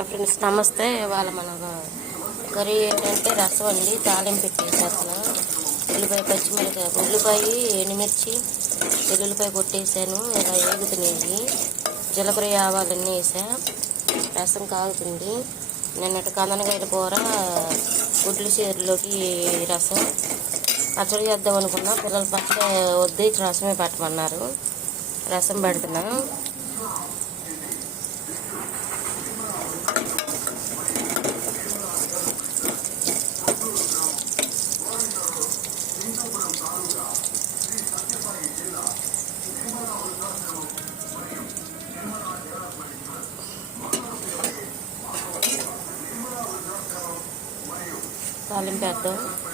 Friends నమస్తే. ఇవాళ మన కర్రీ ఏంటంటే రసం అండి. తాలింపు పెట్టేసేస్తున్నా. ఉల్లిపాయ, పచ్చిమిరపకాయ, ఉల్లిపాయ, ఎండుమిర్చి, వెల్లుల్లిపాయ కొట్టేసాను. ఇలా ఏగుతున్నాయి. జీలకర్ర, ఆవాలన్నీ వేసా. రసం కాగుతుంది. నిన్నటి కందనకాయల కూర, గుడ్లు చీరలోకి రసం. పచ్చడి చేద్దాం అనుకున్నా. పిల్లలు పచ్చడి వద్దు, రసమే పెట్టమన్నారు. రసం పెడుతున్నాను. తాలింపు వేద్దాం.